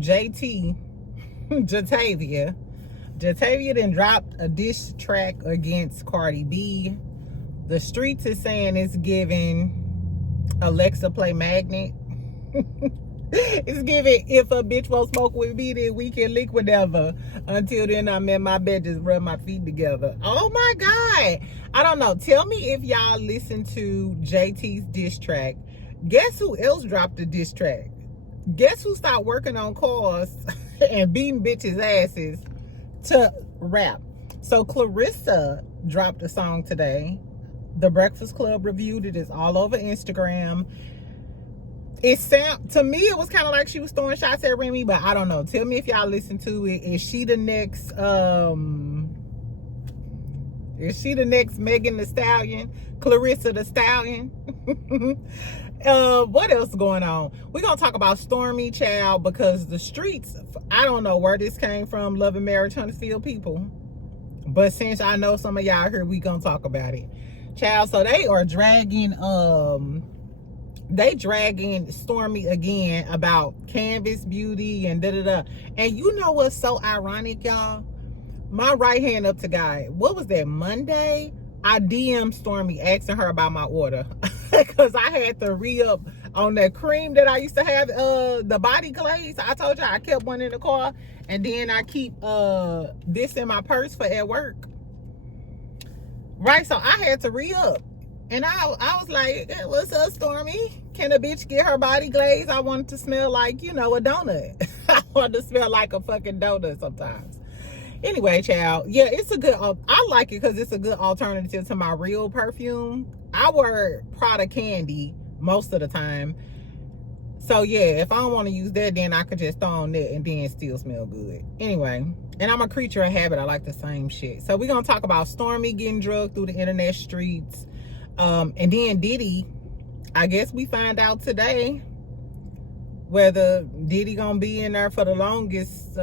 so Jatavia then dropped a diss track against Cardi B. The streets is saying it's giving Alexa play magnet. It's giving, if a bitch won't smoke with me, then we can link whatever. Until then, I'm in my bed, just rub my feet together. Oh my God. I don't know. Tell me if y'all listen to JT's diss track. Guess who else dropped a diss track? Guess who stopped working on cars and beating bitches' asses to rap? So Clarissa dropped a song today. The Breakfast Club reviewed it. It's all over Instagram. To me, it was kind of like she was throwing shots at Remy, but I don't know. Tell me if y'all listen to it. Is she the next Megan the Stallion? Clarissa the Stallion? What else going on? We're gonna talk about Stormi, child, because the streets, I don't know where this came from, Love and Marriage, Huntsville people, but since I know some of y'all here, we gonna talk about it, child. So they are dragging Stormi again about Canvas Beauty and da-da-da. And you know what's so ironic, y'all? My right hand up to God. What was that, Monday? I DM'd Stormi asking her about my order. Because I had to re-up on that cream that I used to have, the body glaze. I told you I kept one in the car. And then I keep this in my purse for at work. Right? So I had to re-up. And I was like, hey, what's up, Stormi? Can a bitch get her body glaze? I want it to smell like, you know, a donut. I want it to smell like a fucking donut sometimes. Anyway, child, yeah, it's a good, I like it because it's a good alternative to my real perfume. I wear Prada Candy most of the time. So, yeah, if I don't want to use that, then I could just throw on that and then still smell good. Anyway, and I'm a creature of habit. I like the same shit. So, we're going to talk about Stormi getting drugged through the internet streets. And then Diddy, I guess we find out today whether Diddy gonna be in there for the longest,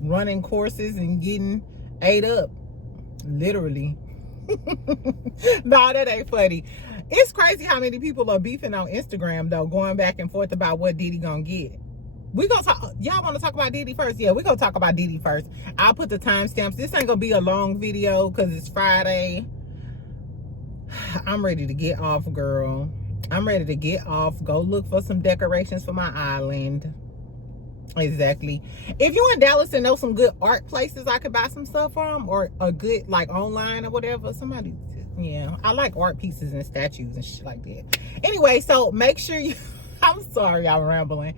running courses and getting ate up, literally. No, that ain't funny. It's crazy how many people are beefing on Instagram though, going back and forth about what Diddy gonna get. We gonna talk, y'all want to talk about Diddy first? Yeah, we gonna talk about Diddy first. I'll put the timestamps. This ain't gonna be a long video because it's Friday. I'm ready to get off, girl. I'm ready to get off. Go look for some decorations for my island. Exactly. If you in Dallas and know some good art places I could buy some stuff from, or a good like online or whatever, somebody, yeah, I like art pieces and statues and shit like that. Anyway, so make sure you I'm sorry I'm rambling.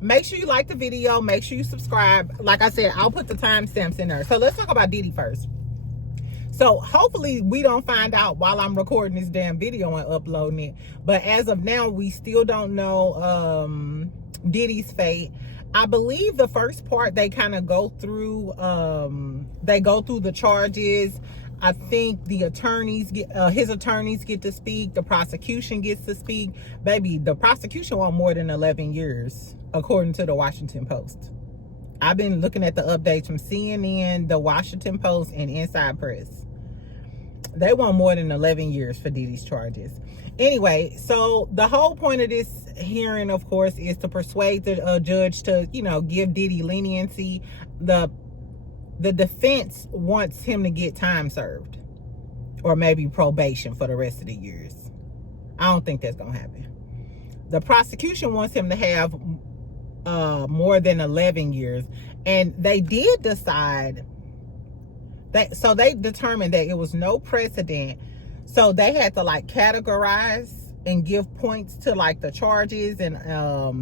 Make sure you like the video, make sure you subscribe. Like I said, I'll put the timestamps in there. So let's talk about Diddy first. So hopefully we don't find out while I'm recording this damn video and uploading it. But as of now, we still don't know Diddy's fate. I believe the first part they kind of go through, they go through the charges. I think the attorneys get, his attorneys get to speak. The prosecution gets to speak. Baby, the prosecution want more than 11 years, according to the Washington Post. I've been looking at the updates from CNN, the Washington Post, and Inside Press. They want more than 11 years for Diddy's charges. Anyway, so the whole point of this hearing, of course, is to persuade the judge to, you know, give Diddy leniency. The defense wants him to get time served or maybe probation for the rest of the years. I don't think that's going to happen. The prosecution wants him to have more than 11 years. And they did decide that, so they determined that it was no precedent. So they had to like categorize and give points to like the charges and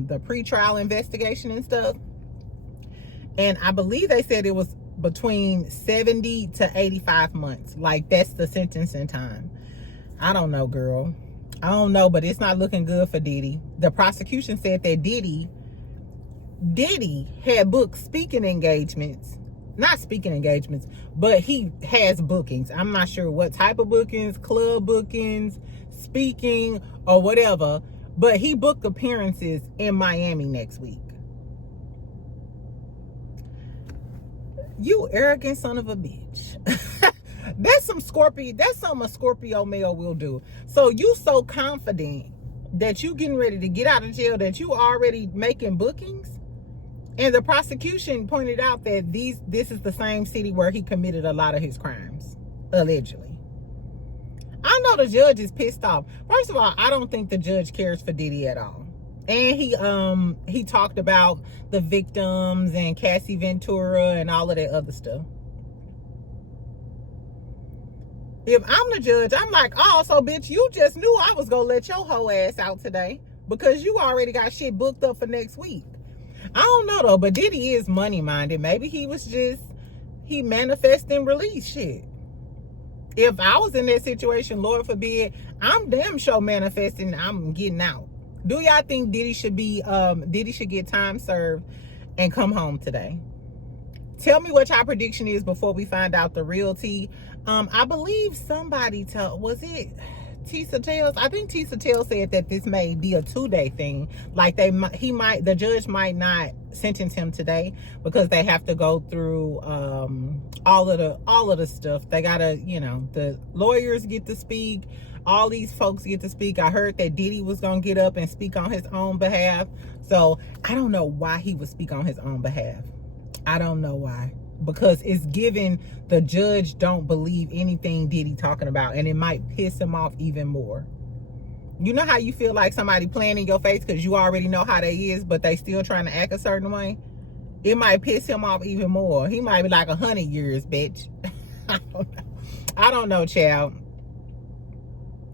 the pretrial investigation and stuff. And I believe they said it was between 70 to 85 months. Like that's the sentencing time. I don't know, girl. I don't know, but it's not looking good for Diddy. The prosecution said that Diddy had booked speaking engagements. Not speaking engagements, but he has bookings. I'm not sure what type of bookings, club bookings, speaking, or whatever. But he booked appearances in Miami next week. You arrogant son of a bitch. That's some Scorpio. That's something a Scorpio male will do. So you so confident that you getting ready to get out of jail, that you already making bookings. And the prosecution pointed out that this is the same city where he committed a lot of his crimes, allegedly. I know the judge is pissed off. First of all, I don't think the judge cares for Diddy at all. And he talked about the victims and Cassie Ventura and all of that other stuff. If I'm the judge, I'm like, oh, so bitch, you just knew I was gonna let your hoe ass out today because you already got shit booked up for next week. I don't know though, but Diddy is money minded. Maybe he manifest and release shit. If I was in that situation, Lord forbid, I'm damn sure manifesting I'm getting out. Do y'all think Diddy should get time served and come home today? Tell me what y'all prediction is before we find out the real tea. I believe somebody was it Tisa Tales? I think Tisa Tales said that this may be a 2-day thing. Like the judge might not sentence him today because they have to go through all of the stuff. They gotta, the lawyers get to speak. All these folks get to speak. I heard that Diddy was gonna get up and speak on his own behalf. So I don't know why he would speak on his own behalf. I don't know why. Because it's given the judge don't believe anything Diddy talking about, and it might piss him off even more. You know how you feel like somebody playing in your face because you already know how they is, but they still trying to act a certain way? It might piss him off even more. He might be like 100 years, bitch. I don't know, child.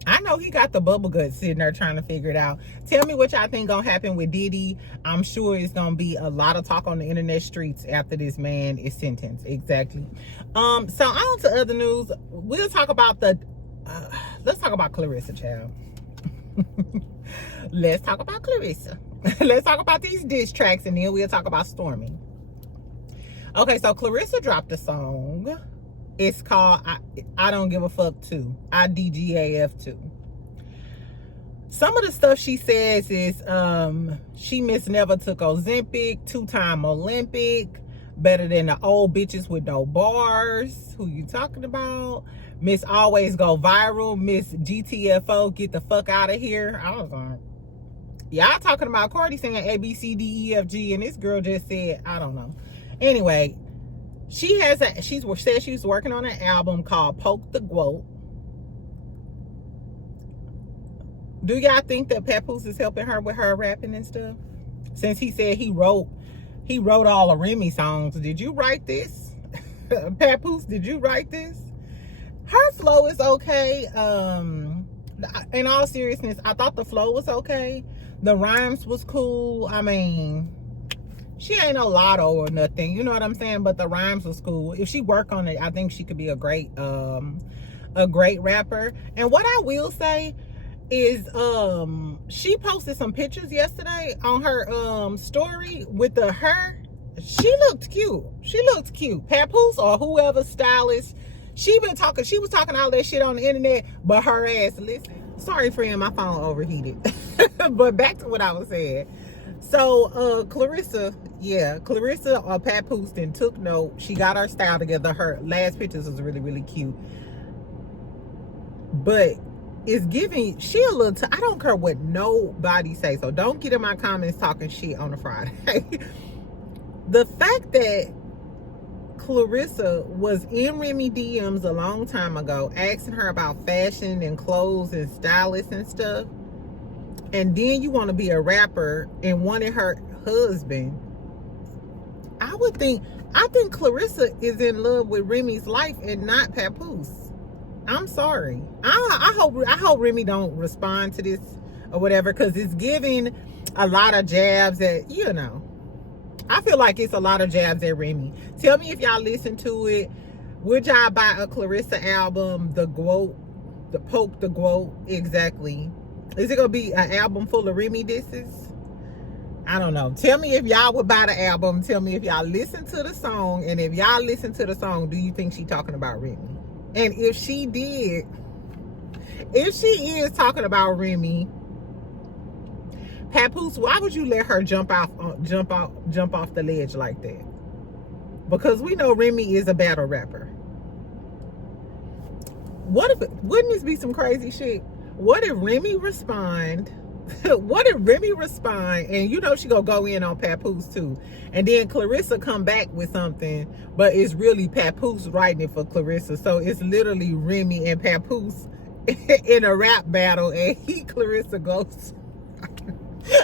I know he got the bubble gut sitting there trying to figure it out. Tell me what y'all think gonna happen with Diddy. I'm sure it's gonna be a lot of talk on the internet streets after this man is sentenced. Exactly. So on to other news. We'll talk about let's talk about Clarissa, child. Let's talk about Clarissa. Let's talk about these diss tracks, and then we'll talk about Stormi. Okay, so Clarissa dropped a song. It's called I Don't Give a Fuck 2. IDGAF 2. Some of the stuff she says is she never took Ozempic, 2-time Olympic, better than the old bitches with no bars. Who you talking about? Miss Always Go Viral, Miss GTFO, get the fuck out of here. I was like, y'all talking about Cardi saying A, B, C, D, E, F, G, and this girl just said, I don't know. Anyway, she said she's working on an album called Poke the Gloat. Do y'all think that Papoose is helping her with her rapping and stuff? Since he said he wrote all of Remy songs. Did you write this? Papoose, did you write this? Her flow is okay. In all seriousness, I thought the flow was okay. The rhymes was cool. I mean, she ain't no Lotto or nothing, you know what I'm saying? But the rhymes was cool. If she work on it, I think she could be a great rapper. And what I will say is, she posted some pictures yesterday on her story with her. She looked cute. Papoose or whoever stylist, she was talking all that shit on the internet, but her ass, listen. Sorry, friend, my phone overheated. But back to what I was saying. So Clarissa or Papoose then took note. She got her style together. Her last pictures was really, really cute. But it's giving, she a little, I don't care what nobody say. So don't get in my comments talking shit on a Friday. The fact that Clarissa was in Remy DMs a long time ago, asking her about fashion and clothes and stylists and stuff. And then you want to be a rapper and wanted her husband. I think Clarissa is in love with Remy's life and not Papoose. I'm sorry. I hope Remy don't respond to this or whatever, because it's giving a lot of jabs at, I feel like it's a lot of jabs at Remy. Tell me if y'all listen to it. Would y'all buy a Clarissa album, the Poke the Gloat? Exactly. Is it gonna be an album full of Remy disses? I don't know. Tell me if y'all would buy the album. Tell me if y'all listen to the song. And if y'all listen to the song, do you think she talking about Remy? And if she is talking about Remy, Papoose, why would you let her jump off the ledge like that? Because we know Remy is a battle rapper. Wouldn't this be some crazy shit? What if Remy respond what did Remy respond? And you know she gonna go in on Papoose too. And then Clarissa come back with something, but it's really Papoose writing it for Clarissa. So it's literally Remy and Papoose in a rap battle, and Clarissa goes.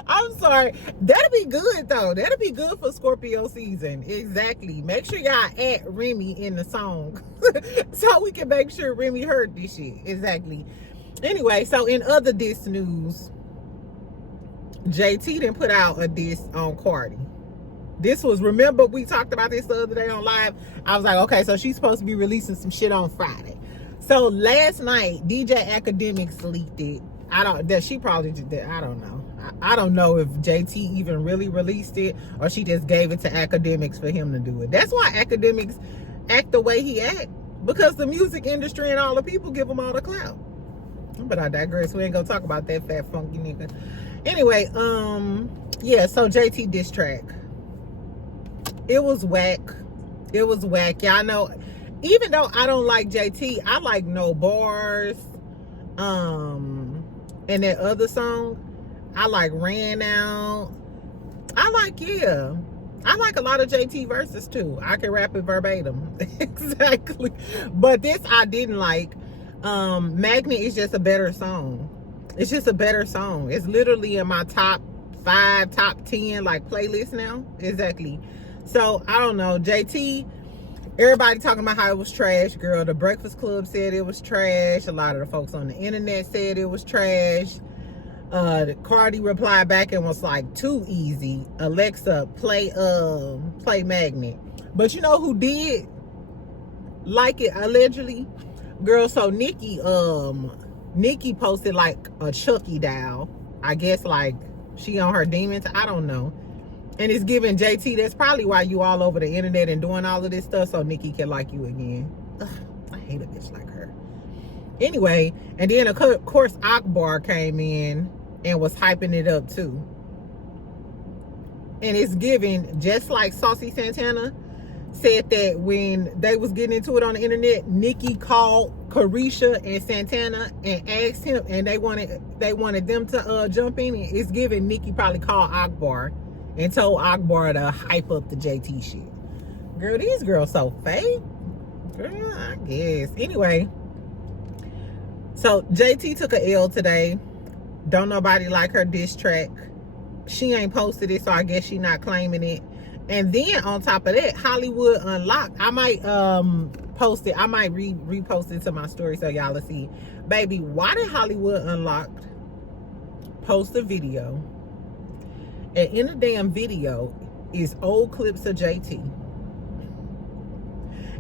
I'm sorry. That'll be good though. That'll be good for Scorpio season. Exactly. Make sure y'all add Remy in the song so we can make sure Remy heard this shit. Exactly. Anyway, so in other diss news, JT didn't put out a diss on Cardi. This was, remember we talked about this the other day on live? I was like, okay, so she's supposed to be releasing some shit on Friday. So last night, DJ Academics leaked it. I don't know. I don't know if JT even really released it or she just gave it to Academics for him to do it. That's why Academics act the way he act, because the music industry and all the people give him all the clout. But I digress. We ain't gonna talk about that fat funky nigga. Anyway, yeah, so JT diss track. It was whack. It was whack. Y'all know, even though I don't like JT, I like No Bars. And that other song, I like Ran Out. I like a lot of JT verses too. I can rap it verbatim. Exactly. But this I didn't like. Magnet is just a better song. It's just a better song. It's literally in my top 5, top 10 like playlist now. Exactly. So I don't know. JT, everybody talking about how it was trash. Girl, the Breakfast Club said it was trash. A lot of the folks on the internet said it was trash. Cardi replied back and was like, too easy. Alexa, play Magnet. But you know who did like it allegedly? Girl, so Nikki posted like a Chucky doll. I guess like she on her demons. I don't know. And it's giving JT. That's probably why you all over the internet and doing all of this stuff so Nikki can like you again. Ugh, I hate a bitch like her. Anyway, and then of course Akbar came in and was hyping it up too. And it's giving, just like Saucy Santana said that when they was getting into it on the internet, Nikki called Carisha and Santana and asked him, and they wanted them to jump in. It's giving Nikki probably called Akbar and told Akbar to hype up the JT shit. Girl, these girls so fake. Girl, I guess. Anyway, so JT took a L today. Don't nobody like her diss track. She ain't posted it, so I guess she not claiming it. And then on top of that, Hollywood Unlocked. I might post it. I might repost it to my story so y'all will see. Baby, why did Hollywood Unlocked post a video? And in the damn video is old clips of JT.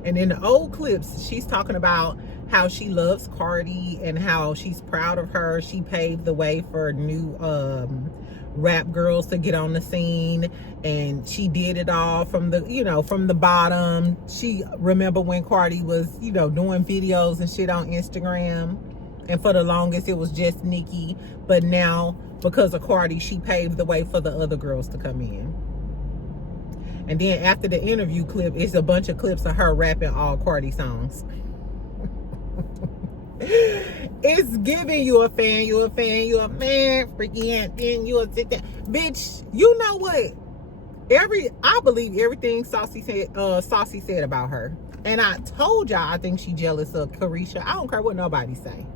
And in the old clips, she's talking about how she loves Cardi and how she's proud of her. She paved the way for new rap girls to get on the scene, and she did it all from the bottom. She remember when Cardi was doing videos and shit on Instagram, and for the longest it was just Nicki, but now because of Cardi she paved the way for the other girls to come in. And then after the interview clip, it's a bunch of clips of her rapping all Cardi songs. It's giving you a fan, you a man, freaking, you a sit there. Bitch, you know what? I believe everything Saucy said about her. And I told y'all I think she's jealous of Carisha. I don't care what nobody say.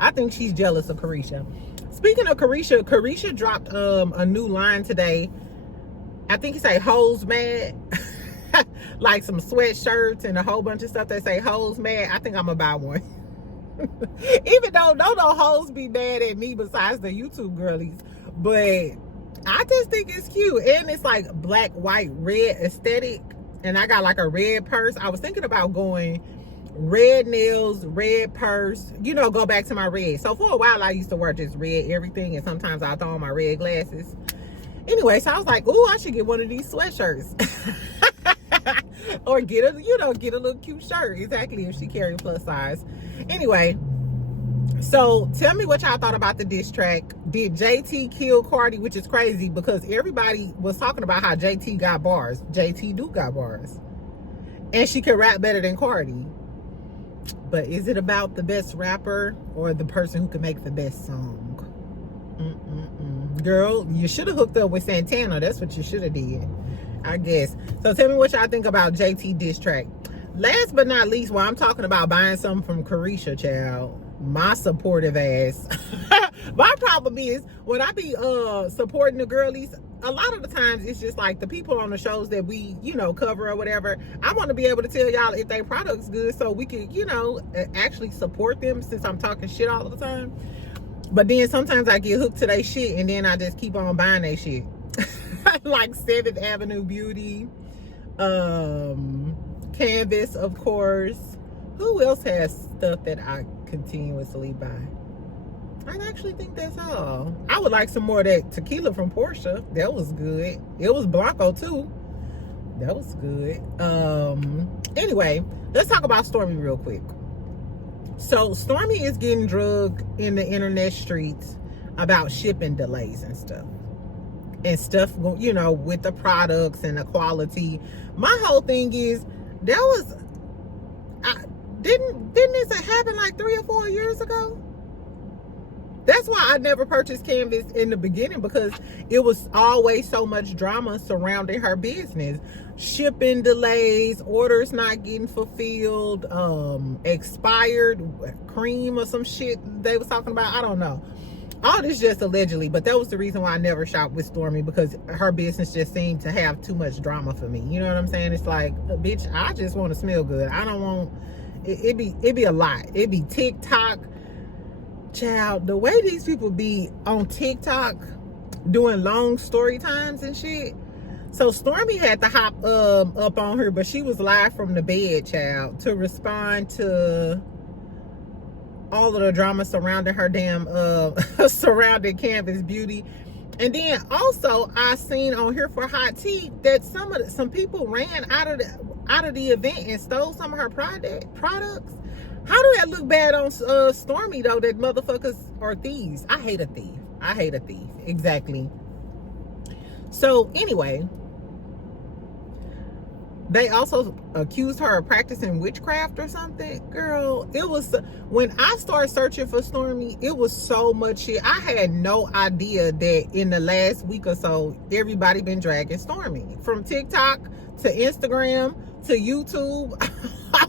I think she's jealous of Carisha. Speaking of Carisha dropped a new line today. I think he say hoes mad. Like some sweatshirts and a whole bunch of stuff that say hoes mad. I think I'm gonna buy one. Even though no hoes be mad at me besides the YouTube girlies, but I just think it's cute. And it's like black, white, red aesthetic, and I got like a red purse. I was thinking about going red nails, red purse, go back to my red. So for a while I used to wear just red everything, and sometimes I throw on my red glasses. Anyway, so I was like, ooh, I should get one of these sweatshirts. Or get a little cute shirt. Exactly, if she carry plus size. Anyway, so tell me what y'all thought about the diss track. Did JT kill Cardi? Which is crazy because everybody was talking about how JT got bars. JT do got bars. And she can rap better than Cardi. But is it about the best rapper or the person who can make the best song? Girl, you should have hooked up with Santana. That's what you should have did, I guess. So tell me what y'all think about JT diss track. Last but not least, while I'm talking about buying something from Clarissa, child, my supportive ass. My problem is when I be supporting the girlies, a lot of the times it's just like the people on the shows that we, you know, cover or whatever. I want to be able to tell y'all if their product's good so we can, you know, actually support them, since I'm talking shit all the time. But then sometimes I get hooked to their shit and then I just keep on buying their shit. Like 7th Avenue Beauty, Canvas, of course. Who else has stuff that I continuously buy? I actually think that's all. I would like some more of that tequila from Portia. That was good. It was Blanco too. That was good. Anyway, let's talk about Stormi real quick. So Stormi is getting drugged in the internet streets about shipping delays and stuff. And stuff, you know, with the products and the quality. My whole thing is, that was, didn't this happen like 3 or 4 years ago? That's why I never purchased Canvas in the beginning, because it was always so much drama surrounding her business. Shipping delays, orders not getting fulfilled, expired cream or some shit they was talking about. I don't know. All this just allegedly, but that was the reason why I never shopped with Stormi, because her business just seemed to have too much drama for me. You know what I'm saying? It's like, bitch, I just want to smell good. I don't want, it be a lot. It be TikTok. Child, the way these people be on TikTok doing long story times and shit. So Stormi had to hop up on her, but she was live from the bed, child, to respond to all of the drama surrounding her damn surrounding Canvas Beauty. And then also I seen on here for Hot Tea that some people ran out of the event and stole some of her products. How do that look bad on Stormi though, that motherfuckers are thieves? I hate a thief. I hate a thief. Exactly. So anyway, they also accused her of practicing witchcraft or something. Girl, it was, when I started searching for Stormi, it was so much shit. I had no idea that in the last week or so, everybody been dragging Stormi. From TikTok to Instagram to YouTube. I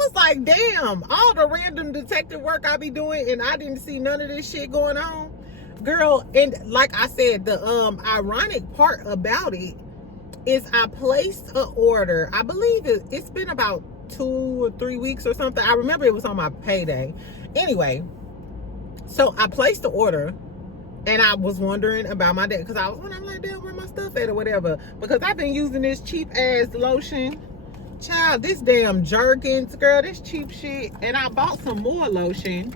was like, damn, all the random detective work I be doing and I didn't see none of this shit going on. Girl, and like I said, the ironic part about it is I placed an order. I believe it's been about 2 or 3 weeks or something. I remember it was on my payday. Anyway, so I placed the order and I was wondering about my dad, because I was wondering, like, damn, where my stuff at or whatever, because I've been using this cheap ass lotion. Child, this damn Jergens, girl, this cheap shit. And I bought some more lotion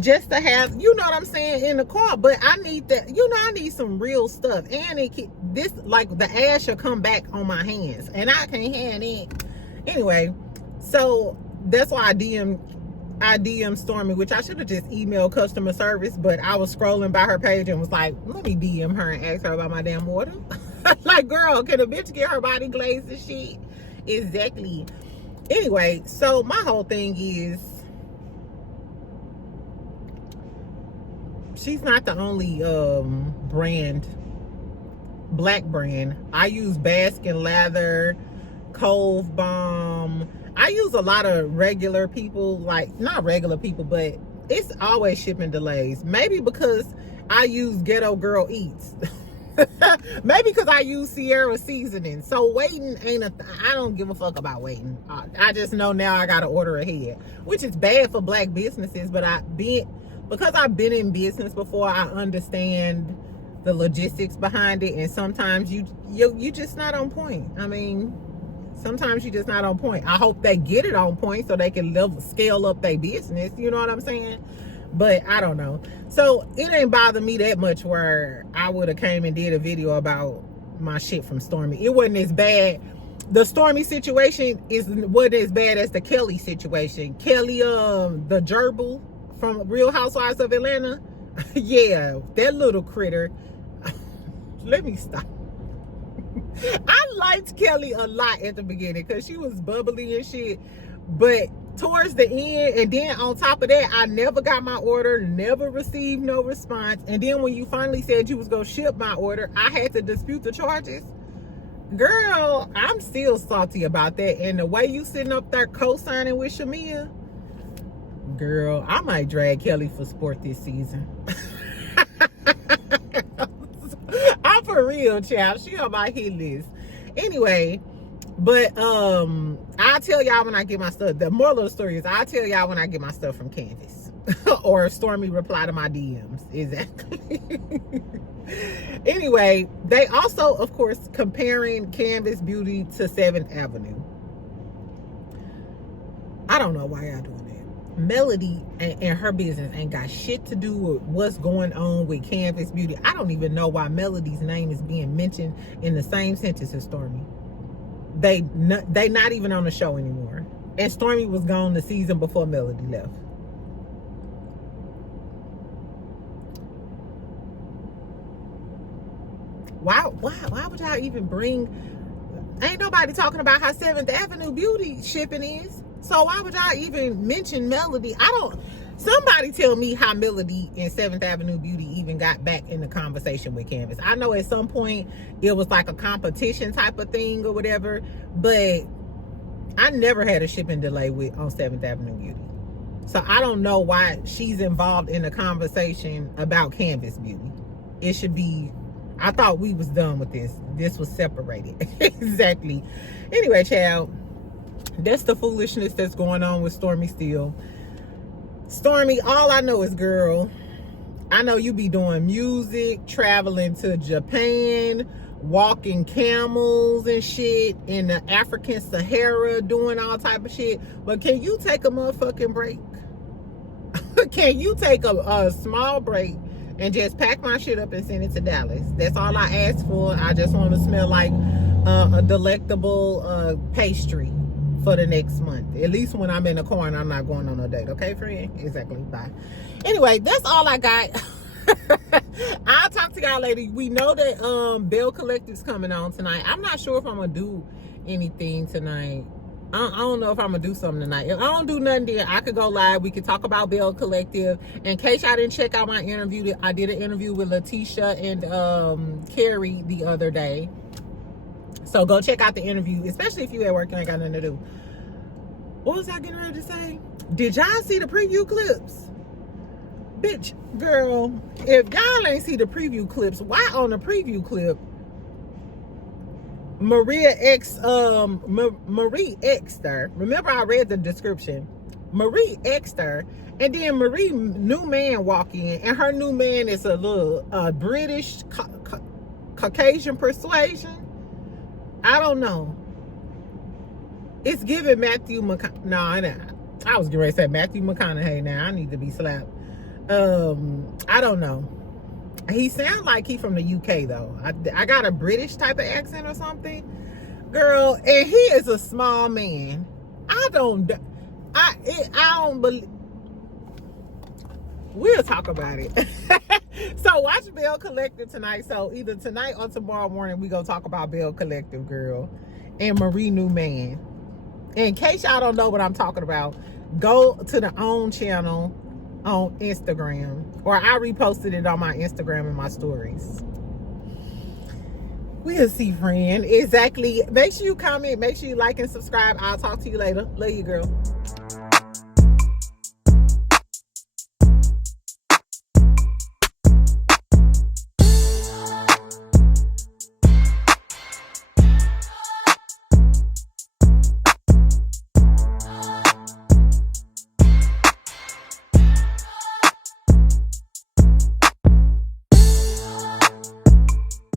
just to have, you know what I'm saying, in the car. But I need that, you know, I need some real stuff. And this, like, the ash will come back on my hands and I can't have it. Anyway, so that's why I DM Stormi, which I should have just emailed customer service, but I was scrolling by her page and was like, let me DM her and ask her about my damn water. Like, girl, can a bitch get her body glazed and shit? Exactly. Anyway, so my whole thing is, she's not the only black brand. I use Baskin Lather, Cove Bomb. I use a lot of regular people, like, not regular people, but it's always shipping delays. Maybe because I use Ghetto Girl Eats. Maybe because I use Sierra seasoning. So waiting ain't I don't give a fuck about waiting. I just know now I gotta order ahead, which is bad for black businesses, but because I've been in business before, I understand the logistics behind it. And sometimes you just not on point. I mean, sometimes you just not on point. I hope they get it on point so they can scale up their business. You know what I'm saying? But I don't know. So it ain't bother me that much where I would have came and did a video about my shit from Stormi. It wasn't as bad. The Stormi situation wasn't as bad as the Kelly situation. Kelly, the gerbil from Real Housewives of Atlanta. Yeah, that little critter. Let me stop. I liked Kelly a lot at the beginning because she was bubbly and shit. But towards the end, and then on top of that, I never got my order, never received no response. And then when you finally said you was gonna ship my order, I had to dispute the charges. Girl, I'm still salty about that. And the way you sitting up there co-signing with Shamia, girl, I might drag Kelly for sport this season. I'm for real, child. She on my hit list. Anyway, but I'll tell y'all when I get my stuff. The moral of the story is I'll tell y'all when I get my stuff from Candace. Or Stormi reply to my DMs. Exactly. Anyway, they also, of course, comparing Canvas Beauty to 7th Avenue. I don't know why y'all doing that. Melody and her business ain't got shit to do with what's going on with Canvas Beauty. I don't even know why Melody's name is being mentioned in the same sentence as Stormi. They not even on the show anymore. And Stormi was gone the season before Melody left. Why would y'all even bring... Ain't nobody talking about how 7th Avenue Beauty shipping is. So why would y'all even mention Melody? Somebody tell me how Melody and 7th Avenue Beauty even got back in the conversation with Canvas. I know at some point it was like a competition type of thing or whatever, but I never had a shipping delay on 7th Avenue Beauty. So I don't know why she's involved in the conversation about Canvas Beauty. It should be... I thought we was done with this. This was separated. Exactly. Anyway, child, that's the foolishness that's going on with Stormi still. Stormi, all I know is, girl, I know you be doing music, traveling to Japan, walking camels and shit in the African Sahara, doing all type of shit. But can you take a motherfucking break? Can you take a small break and just pack my shit up and send it to Dallas? That's all I asked for. I just want to smell like a delectable pastry for the next month. At least when I'm in the car and I'm not going on a date. Okay, friend? Exactly. Bye. Anyway, that's all I got. I'll talk to y'all later. We know that Bell Collective's coming on tonight. I'm not sure if I'm going to do anything tonight. I don't know if I'm gonna do something tonight. If I don't do nothing, then I could go live. We could talk about Bell Collective. In case y'all didn't check out my interview, I did an interview with Letitia and Carrie the other day. So go check out the interview, especially if you at work and ain't got nothing to do. What was I getting ready to say? Did y'all see the preview clips? Bitch, girl, if y'all ain't see the preview clips, why on the preview clip Marie Exter, remember I read the description, Marie Exter, and then Marie new man walk in, and her new man is a little British Caucasian persuasion. I don't know. It's giving Matthew McConaughey. No, I was getting ready to say Matthew McConaughey. Now I need to be slapped. I don't know. He sounds like he from the UK though. I got a British type of accent or something, girl. And he is a small man. I don't believe. We'll talk about it. So watch Bell Collective tonight. So either tonight or tomorrow morning we gonna talk about Bell Collective, girl, and Marie Newman. In case y'all don't know what I'm talking about, go to the OWN channel on Instagram, or I reposted it on my Instagram and my stories. We'll see, friend. Exactly. Make sure you comment, make sure you like and subscribe. I'll talk to you later. Love you, girl.